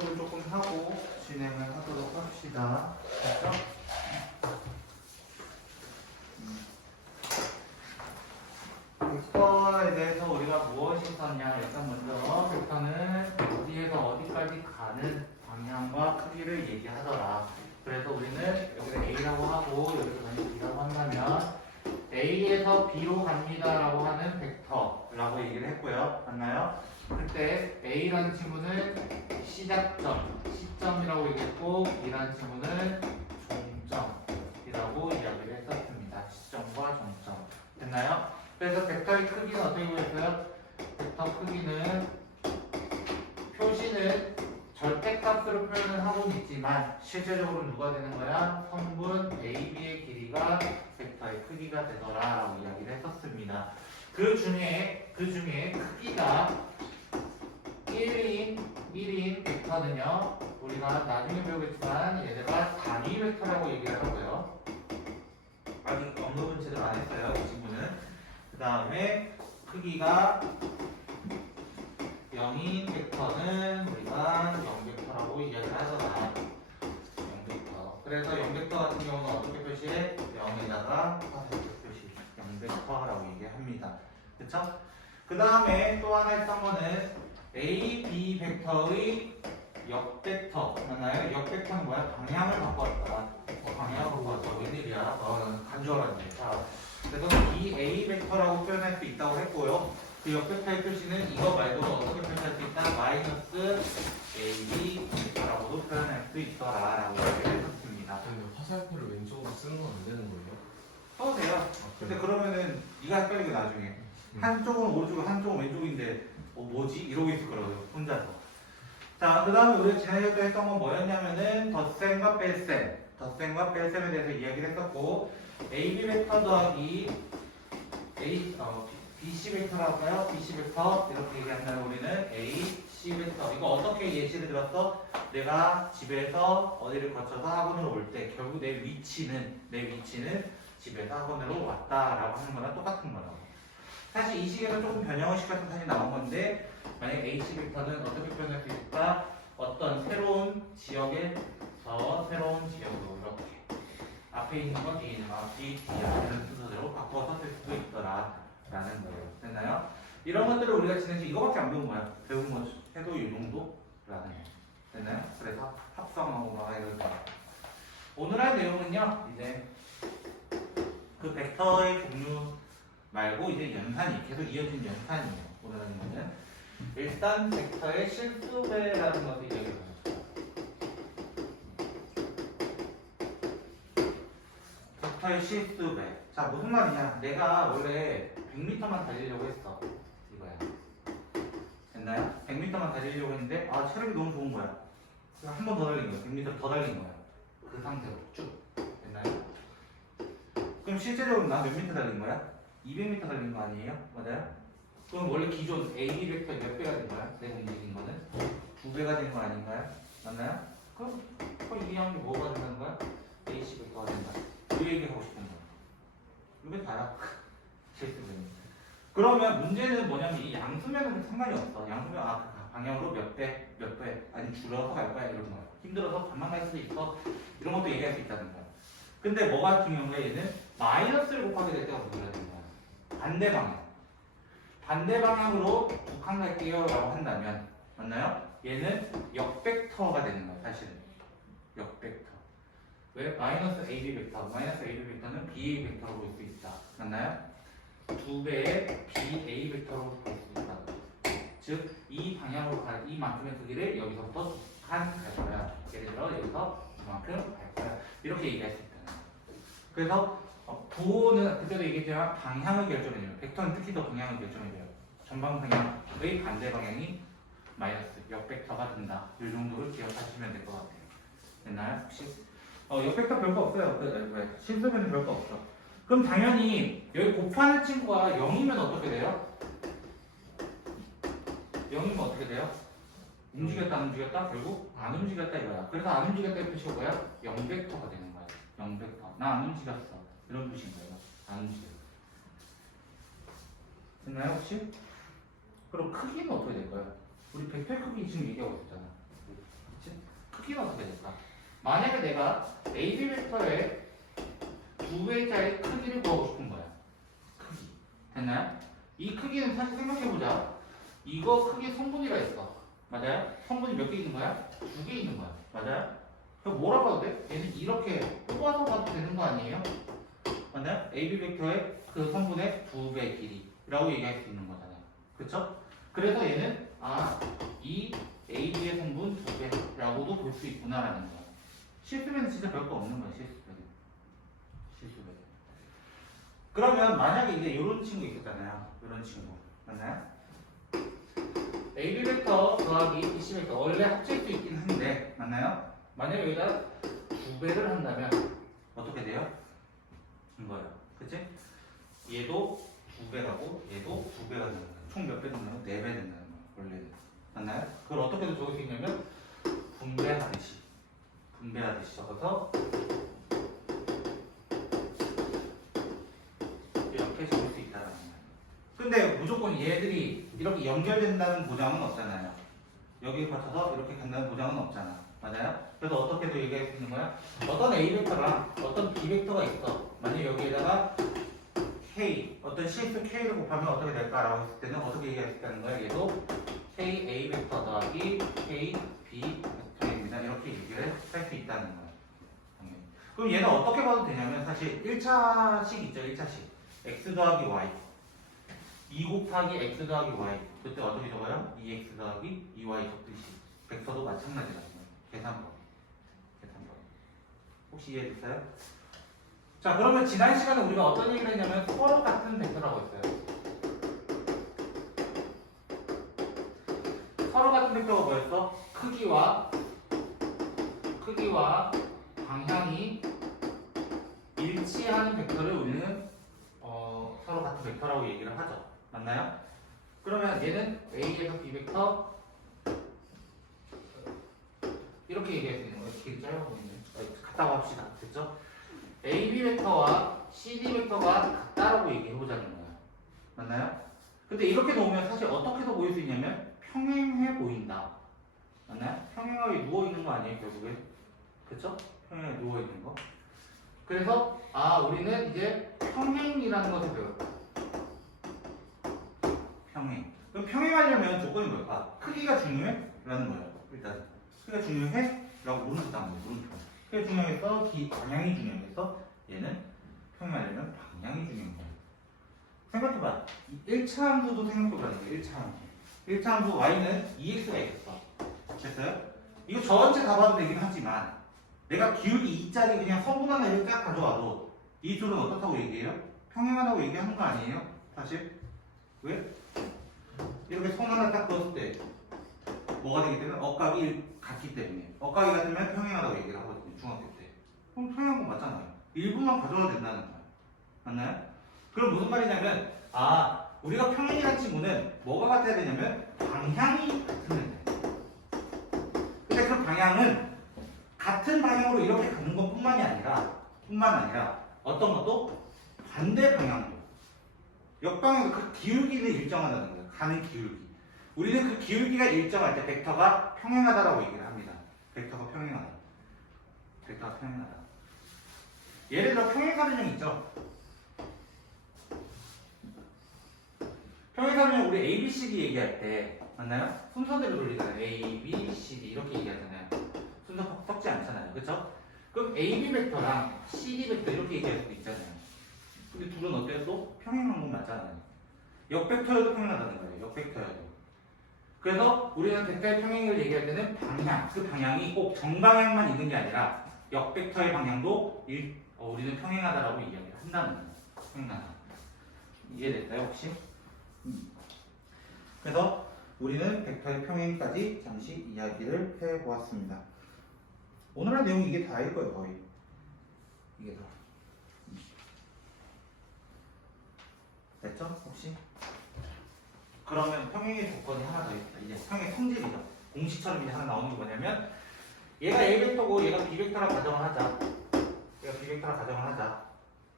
연습을 조금 하고 진행을 하도록 합시다. 됐죠? 벡터에 대해서 우리가 무엇이 있었냐 일단 먼저 벡터는 어디에서 어디까지 가는 방향과 크기를 얘기하더라 그래서 우리는 여기서 A라고 하고 여기서 만약 B라고 한다면 A에서 B로 갑니다 라고 하는 벡터라고 얘기를 맞나요? 그때 A라는 친구는 시작점, 시점이라고 얘기했고 B라는 친구는 종점이라고 이야기를 했었습니다 시점과 종점 됐나요? 그래서 벡터의 크기는 어떻게 보였어요? 벡터 크기는 표시는 절대값으로 표현을 하고는 있지만 실제적으로 누가 되는 거야? 성분 AB의 길이가 벡터의 크기가 되더라 라고 이야기를 했었습니다. 그 중에 그 중에 크기가 1인 1인 벡터는요 우리가 나중에 배우겠지만 얘네가 단위 벡터라고 얘기를 하고요. 아직 언급은 제대로 안 했어요 이 친구는. 그 다음에 크기가 0인 벡터는 우리가 0벡터라고 이야기를 하잖아 0벡터. 그래서 0벡터 같은 경우는 어떻게 표시해? 0에다가 4벡터. 분배소화라고 얘기합니다. 그쵸? 그 다음에 또 하나 했던 거는 A, B 벡터의 역벡터 맞나요? 역벡터는 뭐야? 방향을 바꿨다. 어, 방향을 바꿨어. 웬일이야? 어, 간줄 알았네. 자, 그래서 이 A 벡터라고 표현할 수 있다고 했고요. 그 역벡터의 표시는 이거 말고 어떻게 표현할 수 있다? 마이너스 AB 벡터라고도 표현할 수 있더라라고 얘기했습니다. 근데 화살표를 왼쪽으로 쓰는 건 안 되는 써도 돼요. 근데 그러면은 네가 헷갈리게 나중에 한쪽은 오른쪽이고 한쪽은 왼쪽인데 어 뭐지? 이러고 있을 거라고요. 혼자서. 자, 그 다음에 우리가 지난주에 또 했던 건 뭐였냐면은 덧셈과 뺄셈. 덧셈과 뺄셈에 대해서 이야기를 했었고 AB 벡터 더하기 A, 어, BC 벡터라고 할까요? BC 벡터 이렇게 얘기한다면 우리는 A, C 벡터 이거 어떻게 예시를 들었어? 내가 집에서 어디를 거쳐서 학원으로 올때 결국 내 위치는 내 위치는 집에서 학원으로 왔다라고 하는 거랑 똑같은 거라고 사실 이 시계는 조금 변형을 시켜서 사실 나온 건데 만약 H 벡터는 어떻게 표현할 수 있을까? 어떤 새로운 지역에서 새로운 지역으로 이렇게. 앞에 있는 건 뒤에 있는 거 뒤, 이런 순서대로 바꿔서 쓸 수도 있더라. 라는 거예요. 됐나요? 이런 것들을 우리가 지난주 이거밖에 안 배운 거야. 배운 거 해도 이 정도라는 거 됐나요? 그래서 합성하고 막 이런 거 오늘 할 내용은요 이제 그 벡터의 종류 말고 이제 연산이 계속 이어진 연산이에요 하는 거는 일단 벡터의 실수배라는 것을 얘기해요 벡터의 실수배. 자, 무슨 말이냐? 내가 원래 100m만 달리려고 했어. 이거야. 됐나요? 100m만 달리려고 했는데, 아, 체력이 너무 좋은 거야. 한 번 더 달린 거야. 100m 더 달린 거야. 그 상태로 쭉. 됐나요? 그럼 실제적으로 나 몇 미터 달린 거야? 200m 달린 거 아니에요? 맞아요? 그럼 원래 기존 AB 벡터 몇 배가 된 거야? 내가 움직인 거는? 두 배가 된 거 아닌가요? 맞나요? 그럼, 그럼 이 양이 뭐가 된다는 거야? AC 벡터가 된다. 그 얘기하고 싶은 거야. 이게 다야. 실수는. 그러면 문제는 뭐냐면 이 양수면은 상관이 없어. 양수면 아, 그 방향으로 몇 배, 몇 배, 아니 줄여서 갈 거야 이런 거야. 힘들어서 반만 갈 수도 있어. 이런 것도 얘기할 수 있다는 거야. 근데 뭐 같은 경우에 얘는 마이너스를 곱하게 될 때가 뭐야 되는 거야. 반대 방향. 반대 방향으로 두칸 갈게요 라고 한다면 맞나요? 얘는 역벡터가 되는 거야 사실은. 역벡터. 왜? 마이너스 AB 벡터. 마이너스 AB 벡터는 BA 벡터로 볼 수 있다. 맞나요? 두 배의 BA 벡터로 볼 수 있다. 즉, 이 방향으로 갈, 이만큼의 크기를 여기서부터 한 갈 거야. 예를 들어, 여기서 이만큼 갈 거야. 이렇게 얘기할 수 있다. 그래서, 어, 부호는 그때도 얘기했지만 방향을 결정해줘요. 벡터는 특히 더 방향을 결정해줘요. 전방 방향의 반대 방향이 마이너스 역벡터가 된다. 이 정도를 기억하시면 될 것 같아요. 됐나요? 혹시? 어, 역벡터 별거 없어요. 그, 그, 그, 실수면은 별거 없어. 그럼 당연히 여기 곱하는 친구가 0이면 어떻게 돼요? 0이면 어떻게 돼요? 움직였다 안 움직였다? 결국 안 움직였다 이거야. 그래서 안 움직였다의 표시가 뭐야? 0벡터가 되는 거야. 0벡터. 나안 움직였어. 이런 표시인 거예요. 안 움직였어. 됐나요 혹시? 그럼 크기는 어떻게 될까요? 우리 벡터의 크기 지금 얘기하고 있었잖아. 크기는 어떻게 될까? 만약에 내가 AB 벡터의 두 배짜리 크기를 구하고 싶은 거야. 크기. 됐나요? 이 크기는 사실 생각해보자. 이거 크기 성분이가 있어. 맞아요? 성분이 몇 개 있는 거야? 두 개 있는 거야. 맞아요? 그럼 뭐라고 해도 돼? 얘는 이렇게 뽑아서 봐도 되는 거 아니에요? 맞나요? AB 벡터의 그 성분의 두 배 길이라고 얘기할 수 있는 거잖아요. 그쵸? 그래서 얘는 아, 이 AB의 성분 두 배라고도 볼 수 있구나라는 거야. 실수배는 진짜 별거 없는 거야, 실수배는. 실수배. 그러면 만약에 이제 이런 친구 있었잖아요. 이런 친구. 맞나요? AB 벡터 더하기 BC 벡터 원래 합칠 수 있긴 한데 맞나요? 만약에 여기다 두 배를 한다면 어떻게 돼요? 이거예요. 그치? 얘도 두 배가고 얘도 두 배가 되는 거예요. 총몇 배 된다면? 네배 된다는 거예요. 원래는. 맞나요? 그걸 어떻게도 적을 수 있냐면 분배하듯이 분배하듯이 적어서 이렇게 적을 수 있다는 거예요. 근데 무조건 얘들이 이렇게 연결된다는 보장은 없잖아요. 여기 받쳐서 이렇게 간다는 보장은 없잖아. 맞아요? 그래서 어떻게도 얘기할 수 있는 거야? 어떤 A 벡터랑 어떤 B 벡터가 있어. 만약 여기에다가 K, 어떤 CX K를 곱하면 어떻게 될까라고 했을 때는 어떻게 얘기할 수 있다는 거야? 얘도 K A 벡터 더하기 K B 벡터입니다. 이렇게 얘기를 할 수 있다는 거야. 그럼 얘는 어떻게 봐도 되냐면 사실 1차식 있죠, 1차식. X 더하기 Y. 2 곱하기 X 더하기 Y. 그때 어떻게 적어요? 2X 더하기 2Y 적듯이. 벡터도 거예요. 계산법. 계산법. 혹시 이해됐어요? 자, 그러면 지난 시간에 우리가 어떤 얘기를 했냐면 서로 같은 벡터라고 했어요. 서로 같은 벡터가 뭐였어? 크기와 크기와 방향이 일치하는 벡터를 우리는 어, 서로 같은 벡터라고 얘기를 하죠. 맞나요? 그러면 얘는 A에서 B 벡터 이렇게 거예요. 길이 짧아 보이네. 어, 같다고 합시다. 됐죠? AB 벡터와 CD 벡터가 같다라고 얘기해 보자는 거야. 맞나요? 근데 이렇게 놓으면 사실 어떻게도 보일 수 있냐면 평행해 보인다. 맞나요? 평행하게 누워 있는 거 아니에요, 결국에? 그쵸? 평행하게 누워 있는 거. 그래서 아 우리는 이제 평행이라는 것을 배웠다. 평행. 그럼 평행하려면 조건이 뭘까? 크기가 중요해? 라는 거예요. 일단 크기가 중요해? 라고 물음표 거예요. 물음표. 크기가 중요해서 기, 방향이 중요해서 얘는 평행하려면 방향이 중요한 거예요. 생각해봐. 1차 함수도 생각해보라는 거예요. 1차 함수. 1차 함수 y는 2x가 있었어. 됐어요? 이거 전체 다 봐도 되긴 하지만 내가 기울기 2짜리 그냥 성분 하나를 쫙 가져와도 이 둘은 어떻다고 얘기해요? 평행하다고 얘기하는 거 아니에요? 사실? 왜? 이렇게 선 하나 딱 그었을 때 뭐가 되기 때문에 억각이 같기 때문에 억각이 같으면 평행하다고 얘기를 하거든요 중학교 때 그럼 평행한 거 맞잖아요 일부만 가져와도 된다는 거예요 맞나요? 그럼 무슨 말이냐면 아 우리가 평행이라는 친구는 뭐가 같아야 되냐면 방향이 같으면 돼 근데 그 방향은 같은 방향으로 이렇게 가는 것 뿐만이 아니라 뿐만 아니라 어떤 것도 반대 방향으로 역방향도 그 기울기는 일정하다는 거예요. 가는 기울기. 우리는 그 기울기가 일정할 때 벡터가 평행하다라고 얘기를 합니다. 벡터가 평행하다. 벡터가 평행하다. 예를 들어 평행사변형 있죠? 평행사변형 우리 A, B, C, D 얘기할 때 맞나요? 순서대로 돌리잖아요. A, B, C, D 이렇게 얘기하잖아요. 순서 섞- 섞지 않잖아요. 그쵸? 그럼 A, B 벡터랑 C, D 벡터 이렇게 얘기할 수도 있잖아요. 근데 둘은 어때요? 또 평행한 건 맞잖아요. 역벡터여도 평행하다는 거예요. 역벡터여도. 그래서 우리는 벡터의 평행을 얘기할 때는 방향, 그 방향이 꼭 정방향만 있는 게 아니라 역벡터의 방향도 일, 어, 우리는 평행하다라고 이야기를 한다는 거예요. 이해됐나요 혹시? 음. 그래서 우리는 벡터의 평행까지 잠시 이야기를 해보았습니다. 오늘 할 내용이 이게 다일 거예요 거의. 이게 다. 됐죠? 혹시? 그러면 평행의 조건이 하나 더 있다. 이제 평행 성질이죠. 공식처럼 이제 하나 나오는 게 뭐냐면 얘가 A 벡터고 얘가 B 벡터라 가정을 하자. 얘가 B 벡터라 가정을 하자.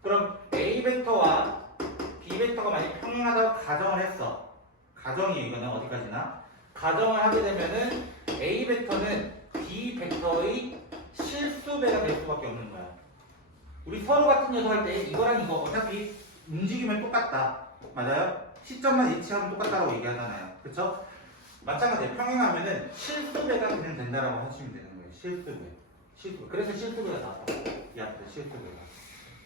그럼 A 벡터와 B 벡터가 만약 평행하다고 가정을 했어. 가정이 이거는 어디까지나? 가정을 하게 되면은 A 벡터는 B B 벡터의 실수배가 될 수밖에 없는 거야. 우리 서로 같은 녀석 할 때 이거랑 이거 어차피 움직이면 똑같다. 맞아요? 시점만 일치하면 똑같다고 얘기하잖아요. 그쵸? 마찬가지예요. 평행하면은 실수배가 그냥 된다라고 하시면 되는 거예요. 실수배. 실수. 그래서 실수배가 나왔다. 이 앞에 실수배가.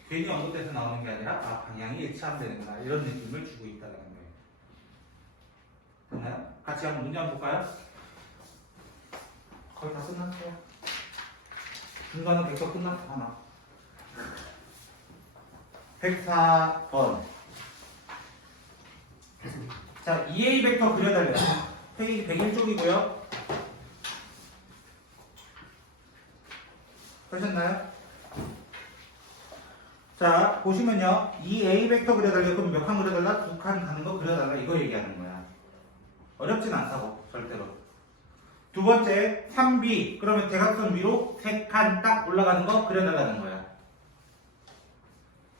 괜히 언급돼서 나오는 게 아니라 아 방향이 일치하면 되는구나 이런 느낌을 주고 있다는 거예요. 됐나요? 같이 한번 문제 한번 볼까요? 거의 다 끝났어요. 중간은 벡터 끝났어 하나. 104번. 자, EA 벡터 그려달래요. 페이지 101쪽이고요. 하셨나요? 자, 보시면요. 이 A 벡터 그려달래요. 그럼 몇 칸 그려달라? 두 칸 가는 거 그려달라. 이거 얘기하는 거야. 어렵진 않다고, 절대로. 두 번째, 3B. 그러면 대각선 위로 세 칸 딱 올라가는 거 그려달라는 거야.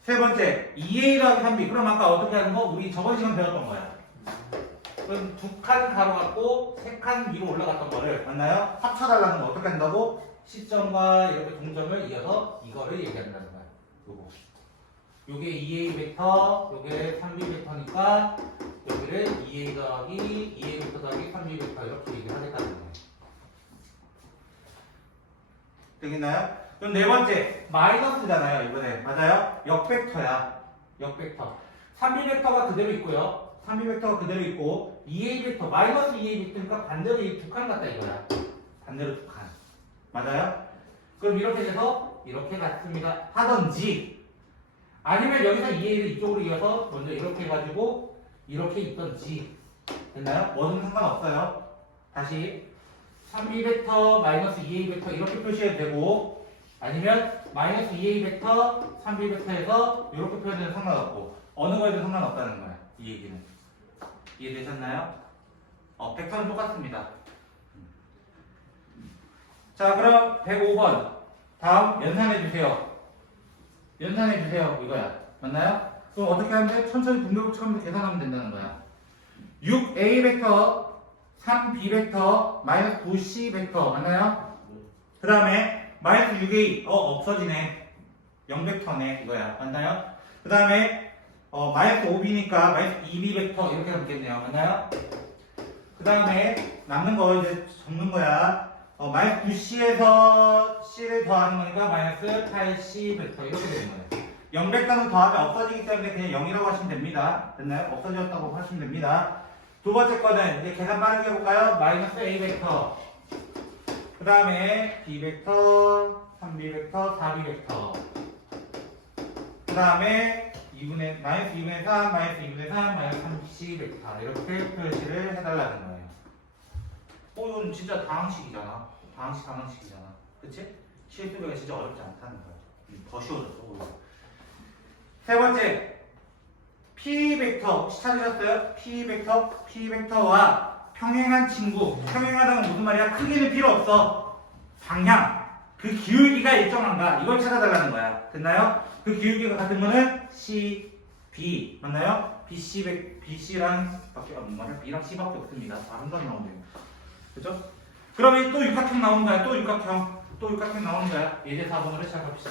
세 번째, 2A 더하기 3B. 그럼 아까 어떻게 하는 거? 우리 저번 시간 배웠던 거야. 그럼 두 칸 가로 갖고 세 칸 위로 올라갔던 거를 맞나요? 합쳐달라는 거 어떻게 한다고? 시점과 이렇게 동점을 이어서 이거를 얘기한다는 거야. 요거. 요게 2A 벡터, 요게 3B 벡터니까 여기를 2A 더하기 2A 벡터 더하기 3B 벡터 이렇게 얘기를 하겠다는 거예요. 되겠나요? 그럼 네 번째 마이너스잖아요 이번에 맞아요? 역벡터야 역벡터 3B 벡터가 그대로 있고요 3B 벡터가 그대로 있고 2A 벡터 마이너스 2A 벡터니까 반대로 두칸 같다 이거야. 반대로 두칸. 맞아요? 그럼 이렇게 돼서 이렇게 같습니다. 하던지 아니면 여기서 2A를 이쪽으로 이어서 먼저 이렇게 해가지고 이렇게 있던지 됐나요? 뭐든 상관없어요. 다시 3B 벡터 마이너스 2A 벡터 이렇게 표시해도 되고 아니면 마이너스 2A 벡터 3B 벡터에서 이렇게 표현해도 상관없고 어느 거에도 상관없다는 거야 이 얘기는 이해되셨나요? 어 벡터는 똑같습니다. 자 그럼 105번. 다음 연산해 주세요. 연산해 주세요. 이거야. 맞나요? 그럼 어떻게 하면 돼? 천천히 분배법칙하면서 계산하면 된다는 거야. 6A 벡터 3B 벡터 마이너스 9C 벡터. 맞나요? 그 다음에 마이너스 6A 어 없어지네. 0 벡터네. 이거야. 맞나요? 그 다음에 어 마이너스 5B니까 마이너스 2B 벡터 이렇게 남겠네요. 맞나요? 그 다음에 남는 거 이제 적는 거야. 어 마이너스 9C에서 C를 더하는 거니까 마이너스 8C 벡터 이렇게 되는 거예요. 0벡터는 더하면 없어지기 때문에 그냥 0이라고 하시면 됩니다. 됐나요? 없어졌다고 하시면 됩니다. 두 번째 거는 이제 계산 빠르게 해볼까요? 마이너스 A 벡터. 그 다음에 B 벡터 3B 벡터 4B 벡터. 그 다음에 2분의 마이너스 2분의 3 마이너스 2분의 3 마이너스 3C 벡터 이렇게 표시를 해달라는 거예요. 어 이건 진짜 다항식이잖아. 다항식 다항식이잖아. 그치? 실수배가 진짜 어렵지 않다는 거야. 음, 더 쉬워졌어 오히려. 세 번째 P 벡터. 찾으셨어요? P 벡터. P 벡터와 평행한 친구. 평행하다는 건 무슨 말이야? 크기는 필요 없어. 방향 그 기울기가 일정한가? 이걸 찾아달라는 거야. 됐나요? 그 기울기가 같은 거는 C, B. 맞나요? BC 벡 BC랑 밖에 없는 거야 B랑 C밖에 없습니다. 다른 건 나오네요. 그죠? 그러면 또 육각형 나오는 거야. 또 육각형. 또 육각형 나오는 거야. 예제 4번으로 시작합시다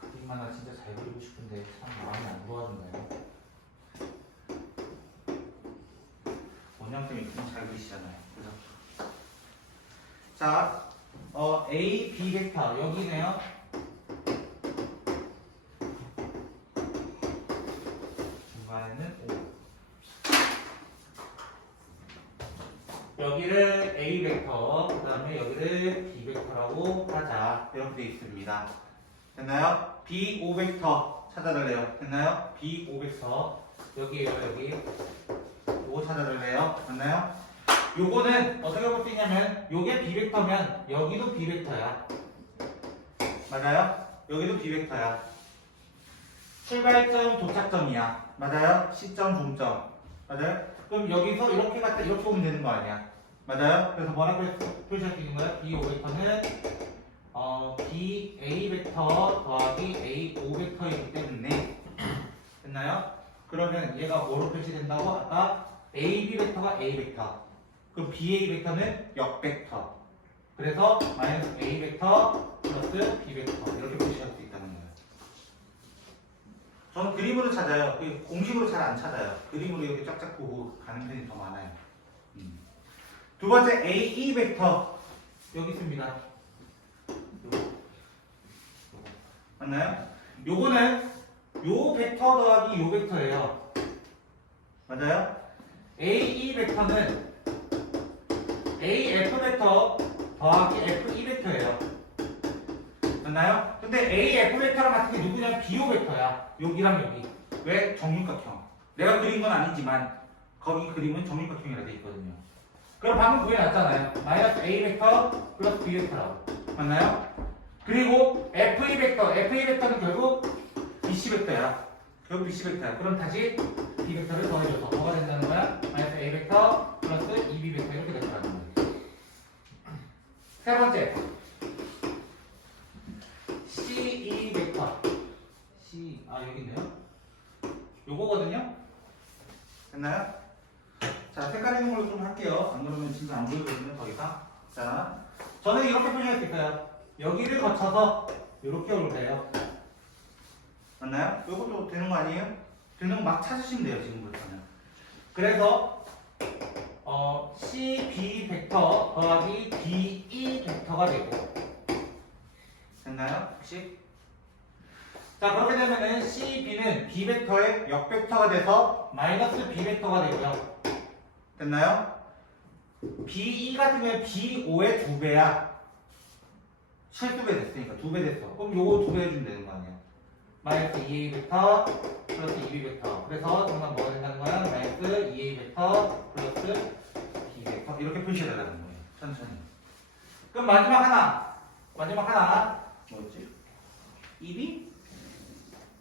그림만 나 진짜 잘 그리고 싶은데 참 마음이 안 도와주네요. 원장님이 그냥 잘 그리시잖아요. 그죠? 자, 어, A, B 벡터 여기네요. 중간에는 O. 여기를 A 벡터, 그 다음에 여기를 B 벡터라고 하자. 이렇게 되어 있습니다. 됐나요? B 5 벡터 찾아달래요. 됐나요? B 5 벡터 여기에요 여기. 요거 찾아달래요. 됐나요? 요거는 어떻게 볼 수 있냐면 요게 B 벡터면 여기도 B 벡터야. 맞아요? 여기도 B 벡터야. 출발점 도착점이야. 맞아요? 시점 종점. 맞아요? 그럼 여기서 이렇게 갔다 이렇게 오면 되는 거 아니야? 맞아요? 그래서 뭐라고 표시할 수 있는 거야? B 5벡터는 어, B A 벡터 더하기 A 5 벡터이기 때문에 됐나요? 그러면 얘가 뭐로 표시된다고? 아까 AB 벡터가 A 벡터. 그럼 BA 벡터는 역 벡터. 그래서 마이너스 A 벡터 플러스 B 벡터 이렇게 표시할 수 있다는 거예요. 저는 그림으로 찾아요. 그 공식으로 잘 안 찾아요. 그림으로 이렇게 쫙쫙 보고 가는 편이 더 많아요. 음. 두 번째 AE 벡터 여기 있습니다. 맞나요? 요거는 요 벡터 더하기 요 벡터예요. 맞아요? AE 벡터는 AF 벡터 더하기 FE 벡터예요. 맞나요? 근데 AF 벡터랑 같은 게 누구냐? BO 벡터야. 여기랑 여기. 왜? 정육각형. 내가 그린 건 아니지만 거기 그림은 정육각형이라 돼 있거든요. 그럼 방금 구해놨잖아요. 마이너스 A 벡터 플러스 B 벡터라고. 맞나요? 그리고 FE 벡터, FE 벡터는 결국 BC 벡터야. 결국 BC 벡터야. 그럼 다시 B 벡터를 더해줘서 뭐가 된다는 거야? 마이너스 A 벡터 플러스 2B 벡터 이렇게 된다는 거야. 세 번째. CE 벡터. C, 아, 여기 있네요. 요거거든요? 됐나요? 자, 색깔 있는 걸로 좀 할게요. 진짜 안 보이거든요, 더 이상. 자, 저는 이렇게 표현할 수 있어요. 여기를 거쳐서 이렇게 올 거예요. 맞나요? 이것도 되는 거 아니에요? 되는 거 막 찾으시면 돼요, 지금부터는. 그래서 어, CB 벡터 더하기 BE 벡터가 되고 됐나요? 혹시? 자 그렇게 되면은 CB는 B 벡터의 역 벡터가 돼서 마이너스 B 벡터가 되고요. 됐나요? BE 같은 경우에 BO의 두 배야. 실두 배 됐으니까 두 배 됐어. 그럼 요거 두 배 해주면 되는 거 아니야? 마이너스 2A 벡터 플러스 2B 벡터. 그래서 정답 뭐가 된다는 거야? 마이너스 2A 벡터 플러스 B 벡터. 이렇게 표시가 되는 거예요. 천천히. 그럼 마지막 하나. 마지막 하나. 뭐였지? 2B?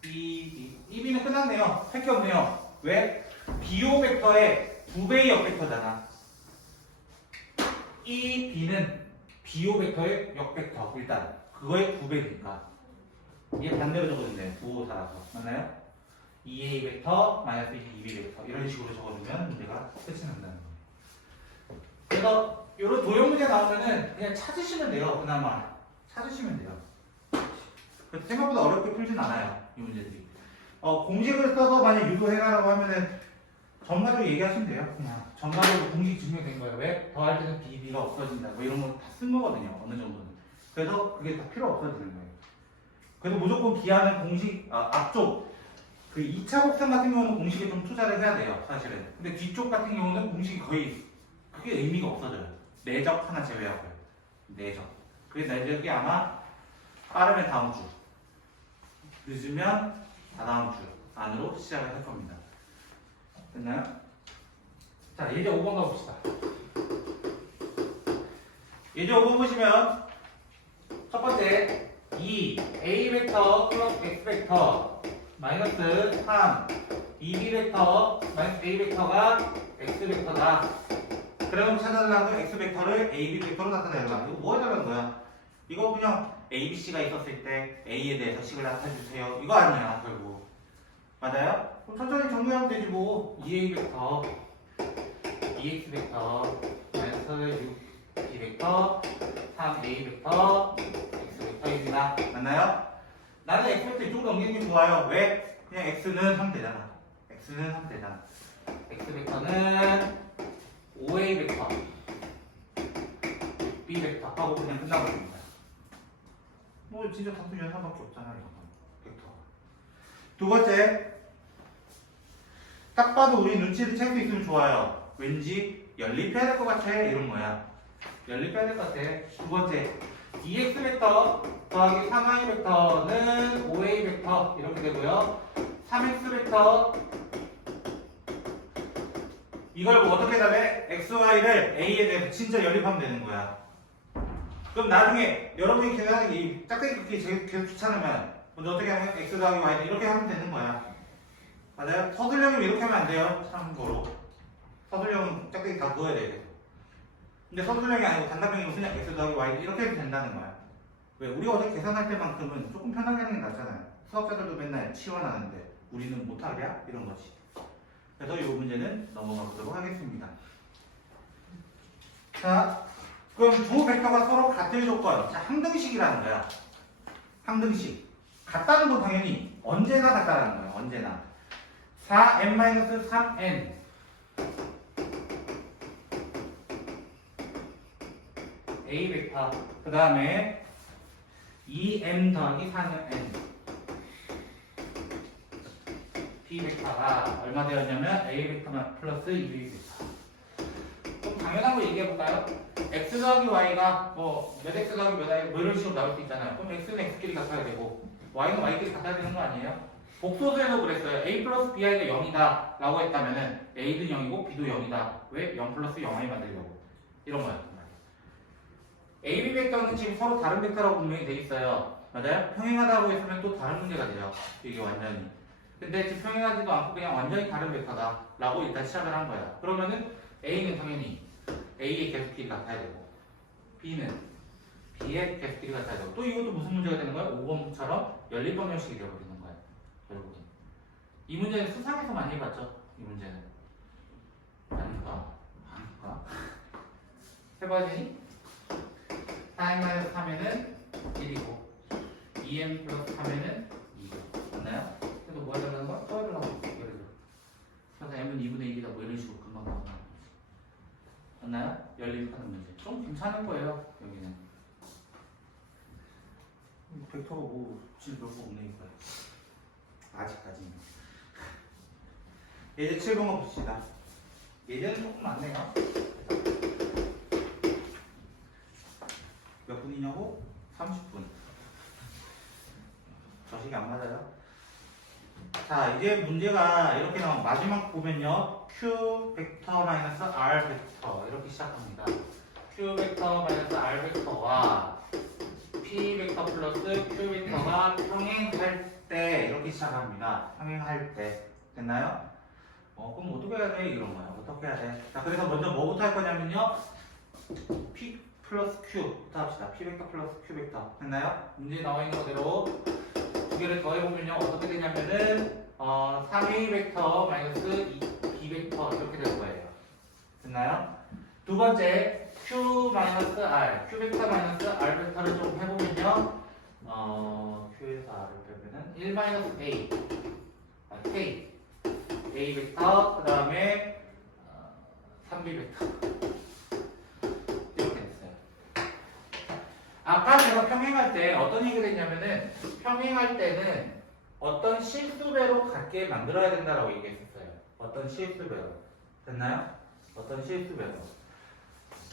2B. 2B는 끝났네요. 할게 없네요. 왜? BO 벡터의 두 배의 역 벡터잖아. 이 B는 BO 벡터의 역 벡터. 일단 그거의 두 배니까. 이게 반대로 적어준대. 부호 따라서. 맞나요? 2A 벡터 마이너스 2B 벡터 이런 식으로 적어주면 문제가 끝이 난다는 거예요. 그래서 이런 도형 문제 나오면은 그냥 찾으시면 돼요. 그나마 찾으시면 돼요. 그래서 생각보다 어렵게 풀진 않아요. 이 문제들이. 어, 공식을 써서 만약 유도해가라고 하면은 전반적으로 얘기하시면 돼요. 그냥 전반적으로 공식 증명된 거예요. 왜? 더할 때는 BB가 없어진다. 뭐 이런 거 다 쓴 거거든요. 어느 정도는. 그래서 그게 다 필요 없어지는 거예요. 그래서 무조건 기하는 공식 아, 앞쪽 그 2차 곡선 같은 경우는 공식에 좀 투자를 해야 돼요 사실은 근데 뒤쪽 같은 경우는 공식이 거의 그게 의미가 없어져요 내적 하나 제외하고요 내적 그게 내적이 아마 빠르면 다음 주 늦으면 다다음 주 안으로 시작을 할 겁니다 됐나요? 자 예제 5번 가봅시다 예제 5번 보시면 첫 번째 2 a 벡터 플러스 x 벡터 마이너스 3 2b 벡터 마이너스 a 벡터가 x 벡터다. 그럼 찾아달라고 x 벡터를 a b 벡터로 나타내라. 이거 뭐 해달라는 거야? 이거 그냥 a, b, c가 있었을 때 a에 대해서 식을 나타내주세요. 이거 아니야 결국. 맞아요? 그럼 천천히 정리하면 되지 뭐. 2a 벡터 2x 벡터 마이너스 6b 벡터 3a 벡터 x벡터입니다. 맞나요? 나는 x벡터 이쪽으로 넘기는 게 좋아요. 왜? 그냥 x는 3 되잖아. x는 3 되잖아. x벡터는 5a 벡터, b 벡터 하고 그냥 끝나버립니다. 뭐 진짜 단순 연산밖에 없잖아 이거 벡터. 두 번째, 딱 봐도 우리 눈치를 챌 수 있으면 좋아요. 왠지 연립해야 될 것 같아 이런 거야. 연립해야 될 것 같아. 두 번째, 2x 벡터 더하기 3y 벡터는 5a 벡터 이렇게 되고요. 3x 벡터 이걸 뭐 어떻게 다해? x, y를 a에 대해서 진짜 연립하면 되는 거야. 그럼 나중에 여러분이 계산하는 게이 짝대기 긋기 계속 귀찮으면 먼저 어떻게 하면 x 더하기 y는 이렇게 하면 되는 거야. 맞아요? 서술형이면 이렇게 하면 안 돼요. 참고로. 서술형은 짝대기 다 그어야 돼. 근데 서술형이 아니고 단답형이면 그냥 x 더하기 y 이렇게 해도 된다는 거야. 왜? 우리가 어제 계산할 때만큼은 조금 편하게 하는 게 낫잖아요. 수학자들도 맨날 치환하는데 우리는 못하랴? 이런 거지. 그래서 이 문제는 넘어가 보도록 하겠습니다. 자, 그럼 두 벡터가 서로 같을 조건. 자, 항등식이라는 거야. 항등식. 같다는 건 당연히 언제나 같다라는 거야. 언제나. 4n-3n. A 벡터. 그 다음에 2m 더하기 4는 n. B 벡터가 얼마 되었냐면 A 벡터만 플러스 2B 벡터. 좀 당연한 거 얘기해 볼까요? x 더하기 y가 뭐 몇 x 더하기 몇 y 뭐 이런 식으로 나올 수 있잖아요. 그럼 x는 x끼리 같아야 되고 y는 y끼리 같아야 되는 거 아니에요? 복소수에서 그랬어요. a 플러스 bi가 0이다 라고 했다면 은 a도 0이고 b도 0이다. 왜? 0 플러스 0i 만들려고. 이런 거예 요. a, b 벡터는 지금 서로 다른 벡터라고 분명히 돼 있어요. 맞아요? 평행하다고 했으면 또 다른 문제가 돼요. 이게 완전히. 근데 지금 평행하지도 않고 그냥 완전히 다른 벡터다 라고 일단 시작을 한 거야. 그러면은 a는 당연히 a의 계수끼리 같아야 되고 b는 b의 계수끼리 같아야 되고 또 이것도 무슨 문제가 되는 거야? 5번처럼 연립 방정식이 되어버리는 거야. 결국은. 이 문제는 수상에서 많이 해봤죠? 이 문제는. 아닌가? 아닌가? 해봐야 되니? 4n 3에는 1이고 2n 플러스 3에는 2고 맞나요? 그래서 뭐가 되는 거야? 더를 하고 들어. 그래서 m은 2분의 1이다. 뭐 이런 식으로 금방 나오는 거지. 맞나요? 연립하는 문제. 좀 괜찮을 거예요 여기는. 벡터가 뭐 질병 없네 이거야 아직까지는. 예제 7번만 봅시다. 예제는 조금 많네요 몇 분이냐고? 30분. 저식이 안 맞아요? 자, 이제 문제가 이렇게 나오면 마지막 보면요. Q 벡터 마이너스 R 벡터 이렇게 시작합니다. Q 벡터 마이너스 R 벡터와 P 벡터 플러스 Q 벡터가 평행할 때 이렇게 시작합니다. 평행할 때. 됐나요? 어, 그럼 어떻게 해야 돼? 이런 거야. 어떻게 해야 돼? 자, 그래서 먼저 뭐부터 할 거냐면요. P 플러스 Q부터 합시다. P 벡터 플러스 Q 벡터. 됐나요? 문제에 나와 있는 그대로 두 개를 더해보면요. 어떻게 되냐면은 어, 3A 벡터 마이너스 2B 벡터 이렇게 될 거예요. 됐나요? 두 번째 Q 마이너스 R, Q 벡터 마이너스 R 벡터를 좀 해보면요. 어, Q에서 R을 빼면은 1 마이너스 A, 아, K, A 벡터, 그 다음에 어, 3B 벡터. 이렇게 됐어요. 아까 제가 평행할 때 어떤 얘기를 했냐면은 평행할 때는 어떤 실수배로 같게 만들어야 된다라고 얘기했었어요. 어떤 실수배로. 됐나요? 어떤 실수배로.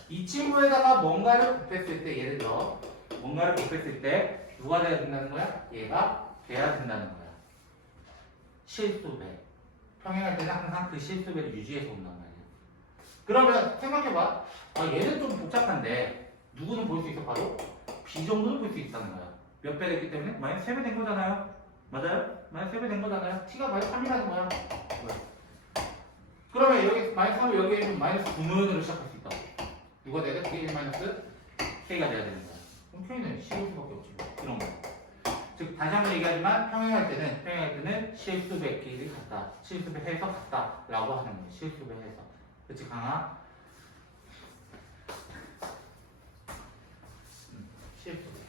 이 친구에다가 뭔가를 곱했을 때 예를 들어 뭔가를 곱했을 때 누가 돼야 된다는 거야? 얘가 돼야 된다는 거야. 실수배. 평행할 때는 항상 그 실수배를 유지해서 온단 말이야. 그러면 생각해봐. 아, 얘는 좀 복잡한데 누구는 볼 수 있어 바로 B 정도는 볼 수 있다는 거야. 몇 배 됐기 때문에 마이너스 3배 된 거잖아요. 맞아요? 마이너스 3배 된 거잖아요. T가 마이너스 3이라는 거야. 그러면 여기 마이너스 3이 여기에 있는 마이너스 9문으로 시작할 수 있다. 누가 돼야 돼? K 마이너스 K가 돼야 되는 거야. 그럼 K는 실수밖에 없지. 뭐. 이런 거. 즉 다시 한 번 얘기하지만 평행할 때는 평행할 때는 실수배끼리 같다. 실수배 해서 같다라고 하는 거예요. 실수배 해서. 그치 강아? 음, 실수배.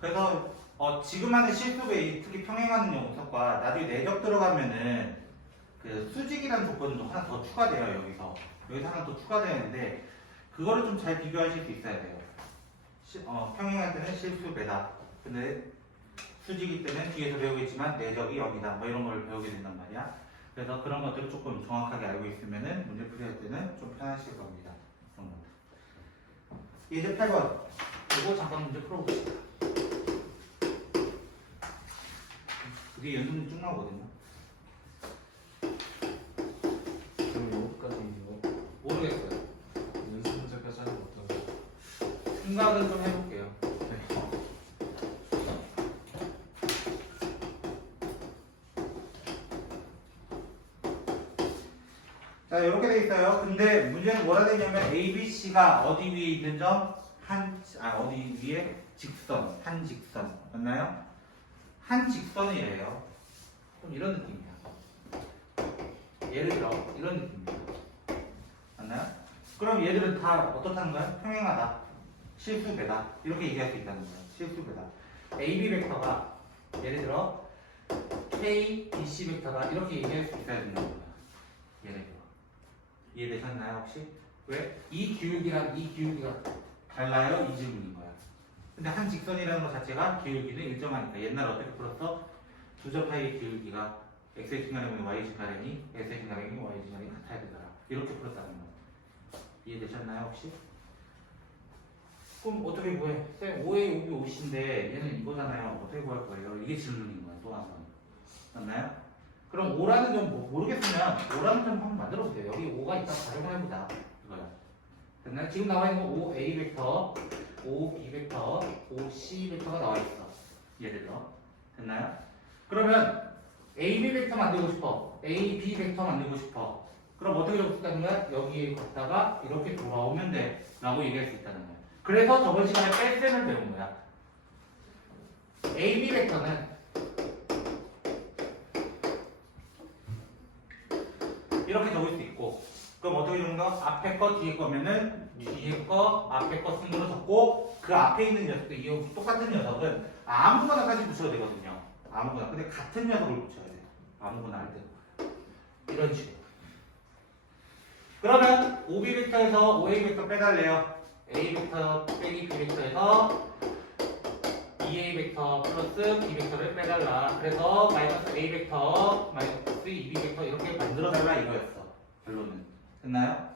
그래서 어, 지금 하는 실수배 특히 평행하는 녀석과 나중에 내적 들어가면은 그 수직이라는 조건도 하나 더 추가돼요 여기서 여기서 하나 더 추가되는데 그거를 좀 잘 비교하실 수 있어야 돼요. 시- 어, 평행할 때는 실수배다. 근데 수직일 때는 뒤에서 배우겠지만 내적이 0이다. 뭐 이런 걸 배우게 된단 말이야. 그래서 그런 것들을 조금 정확하게 알고 있으면은 문제 풀이할 때는 좀 편하실 겁니다. 이제 8번. 이거 잠깐 문제 풀어봅시다. 그게 연습문 쭉 나오거든요. 그럼 여기까지요. 모르겠어요. 연습 문제까지 거 어떠세요? 생각은 좀 해볼게요. 자, 이렇게 돼 있어요. 근데 문제는 뭐라 되냐면 A, B, C가 어디 위에 있는 점? 한, 아, 어디 위에 직선, 한 직선. 맞나요? 한 직선이에요. 그럼 이런 느낌이야. 예를 들어, 이런 느낌이야. 맞나요? 그럼 얘들은 다 어떻다는 거야? 평행하다. 실수배다. 이렇게 얘기할 수 있다는 거야. 실수배다. AB 벡터가 예를 들어 K, BC 벡터가 이렇게 얘기할 수 있어야 된다는 거야. 예를 들어. 이해되셨나요 혹시? 왜? 이 기울기랑 이 기울기가 달라요? 이 질문인 거야. 근데 한 직선이라는 것 자체가 기울기는 일정하니까 옛날 어떻게 풀었어? 두접하의 기울기가 x의 증가량은 y의 증가량이 s의 증가량이 y의 증가량이 같아야 되더라. 이렇게 풀었다는 거야. 이해되셨나요 혹시? 그럼 어떻게 구해? 쌤 5에 5이 5인데 얘는 이거잖아요. 어떻게 구할 거예요? 이게 질문인 거야 또한 번. 맞나요? 그럼 5라는 점 모- 모르겠으면 5라는 점 한번 만들어 보세요. 여기 5가 있다 가정을 해보자. 이거야. 됐나요? 지금 나와 있는 거 5A 벡터, 5B 벡터, 5C 벡터가 나와 있어. 들어. 됐나요? 그러면 AB 벡터 만들고 싶어. AB 벡터 만들고 싶어. 그럼 어떻게 있다는 거야? 여기에 걷다가 이렇게 돌아오면 돼. 라고 얘기할 수 있다는 거야. 그래서 저번 시간에 뺄셈을 배운 거야. AB 벡터는 이렇게 적을 수 있고 그럼 어떻게 적는 거? 앞에 거 뒤에 거면은 뒤에 거 앞에 거 순으로 적고 그 앞에 있는 녀석도 이 똑같은 녀석은 아무거나 까지 붙여도 되거든요 아무거나 근데 같은 녀석을 붙여야 돼 아무거나 할 때 이런 식으로 그러면 OB 벡터에서 OA 벡터 빼달래요 A 벡터 빼기 B 벡터에서 EA 벡터 플러스 B 벡터를 빼달라. 그래서 마이너스 A 벡터 마이너스 EB 벡터 이렇게 만들어달라 이거였어. 결론은. 됐나요?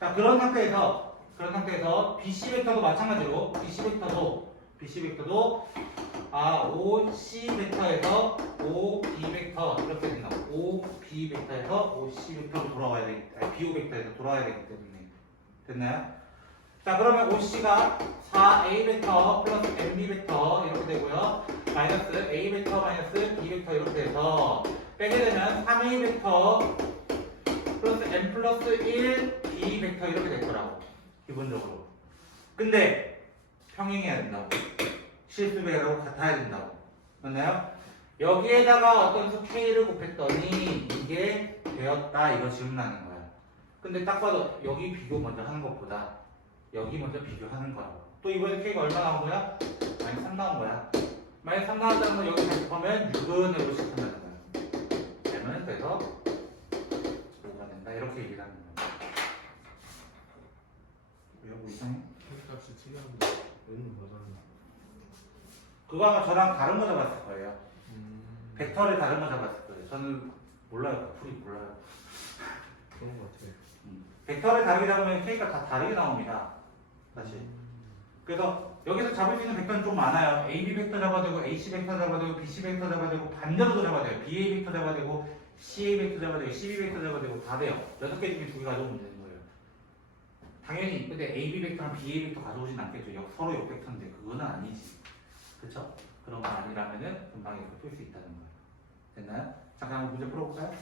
자 그런 상태에서 그런 상태에서 BC 벡터도 마찬가지로 BC 벡터도 BC 벡터도 아 OC 벡터에서 OB 벡터 이렇게 된다고. OB 벡터에서 OC 벡터로 돌아와야 되기 아니 BO 벡터에서 돌아와야 되기 때문에 됐나요? 자 그러면 OC가 4A 벡터 플러스 MB 벡터 이렇게 되고요 마이너스 A 벡터 마이너스 B 벡터 이렇게 돼서 빼게 되면 3A 벡터 플러스 M 플러스 1 B 벡터 이렇게 될 거라고 기본적으로 근데 평행해야 된다고 실수배라고 같아야 된다고 맞나요? 여기에다가 어떤 수 K를 곱했더니 이게 되었다 이거 질문하는 거야 근데 딱 봐도 여기 비교 먼저 하는 것보다 여기 먼저 비교하는 거야. 또 이번에 K가 얼마 나온 거야? 마이너스 3 나온 거야. 마이너스 3 나왔다는 건 여기 다시 보면 6은으로 시작한다는 거야. 되면 그래서 5가 된다. 이렇게 얘기를 하는 거야. 뭐 이상해? 값이 특이한데 얘는 뭐다른 그거 아마 저랑 다른 거 잡았을 거예요. 음 벡터를 다른 거 잡았을 거예요. 저는 몰라요. 풀이 몰라요. 그런 거 같아 음. 벡터를 다르게 잡으면 K가 다 다르게 나옵니다. 사실. 음. 그래서 여기서 잡을 수 있는 벡터는 좀 많아요. AB 벡터 잡아야 되고, AC 벡터 잡아야 되고, BC 벡터 잡아야 되고, 반대로도 잡아야 돼요. BA 벡터 잡아야 되고, CA 벡터 잡아야 되고, CB 벡터 잡아야 되고, 다 돼요. 여섯 개 중에 두 개 가져오면 거예요. 당연히, 근데 AB 벡터랑 BA 벡터 가져오진 않겠죠. 역, 서로 역 벡터인데, 그거는 아니지. 그쵸? 그런 거 아니라면은 금방 이렇게 풀 수 있다는 거예요. 됐나요? 잠깐 한번 문제 풀어볼까요?